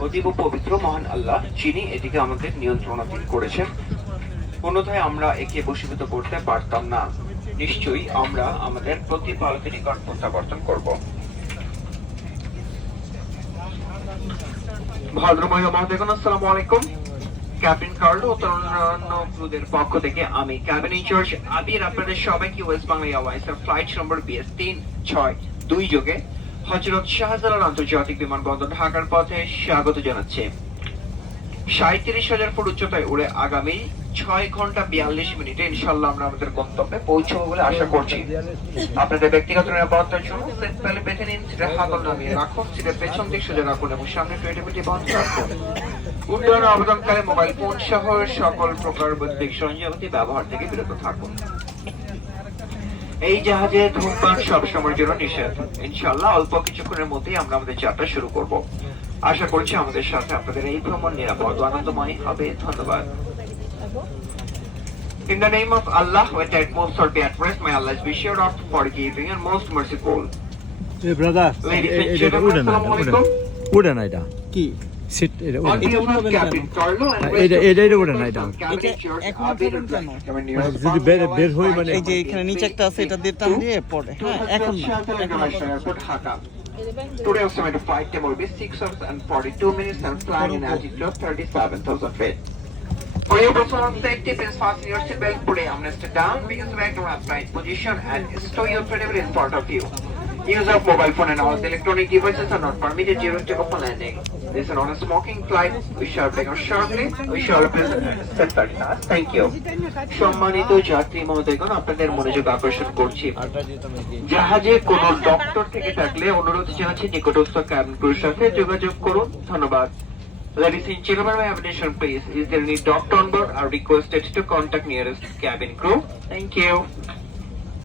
অতীব পবিত্র মহান আল্লাহ যিনি এটিকে আমাদের নিয়ন্ত্রণাধীন করেছেন অন্যথায় আমরা একে বশীভূত করতে পারতাম না নিশ্চয়ই আমরা আমাদের প্রতিপালকের নিকট প্রত্যাবর্তন করব ভদ্রমহিলা মহোদয়গণ আসসালামু আলাইকুম। ক্যাপ্টেন কার্লো অন্যান্য ক্রুদের পক্ষ থেকে আমি ক্যাবিন ইনচার্জ আবির আপনাদের সবাইকে ওয়েস্ট বাংলা এর ফ্লাইট নম্বর বিএস তিন ছয় দুই যোগে হজরত শাহজালাল আন্তর্জাতিক বিমানবন্দর ঢাকার পথে স্বাগত জানাচ্ছে। সাঁত্রিশ হাজার ফুট উচ্চতায় উড়ে আগামী ছয় ঘণ্টা বিয়াল্লিশ মিনিটে ইনশাল্লাহ আমরা আমাদের গন্তব্যে পৌঁছবো বলে আশা করছি। আপনাদের ব্যক্তিগত নিরাপত্তার জন্য সিট বেল্ট বেঁধে নিন, সিটের হাতল নামিয়ে রাখুন, সিটের পেছন দিক সোজা রাখুন এবং সামনে ক্রিয়েটিভিটি বন্ধ রাখুন। উন্নয়ন আবেদনকালে মোবাইল ফোন সহ সকল প্রকার বৈদ্যুতিক সরঞ্জামাতি ব্যবহার থেকে বিরত থাকুন। এই জাহাজে ধূমপান সবসময়ের জন্য নিষেধ। ইনশাল্লাহ অল্প কিছুক্ষণের মধ্যেই আমরা আমাদের যাত্রা শুরু করব। আশা করছি আমাদের সাথে আপনাদের এই ভ্রমণ নিরাপদ আনন্দময় হবে। ধন্যবাদ। In the name of Allah, with the utmost shall be at rest, may Allah be sure of forgiving and most merciful. A brother Ladies and gentlemen, উড়ে না এটা আলাইকুম। উড়ে না এটা কি সিট এটা উড়ে না। behalf of Captain Carlo and এটা- এটা- এটা- এটা না, এটা। Cabin এটা George এখনও Abid পর্যন্ত Black, না। Cabin মানে News যদি বের- বের হই মানে- এই যে এখানে নিচে একটা আছে এটা দিয়ে টান দিয়ে পড়ে হ্যাঁ এখন না Shanghai এখন International Today estimated flight time will be 6 hours and 42 minutes and flying in altitude of 37,000 feet. Your personal safety, please fasten seatbelt, put a armrest down, the bag to have right position and stow your credible in front of you. Use of mobile phone and all electronic devices are not permitted during takeoff and landing. This is not a smoking flight. We shall break off shortly. We shall present at 7:30. Thank you. সম্মানিত যাত্রী মহোদয়গণ আপনাদের মনোযোগ আকর্ষণ করছি জাহাজে কোন doctor থেকে থাকলে অনুরোধ জানাচ্ছি নিকটস্থ ক্যাবিন ক্রুর সাথে যোগাযোগ করুন ধন্যবাদ Ladies and gentlemen, my attention please. Is there any doctor on board? Are requested to contact nearest cabin crew. Thank you.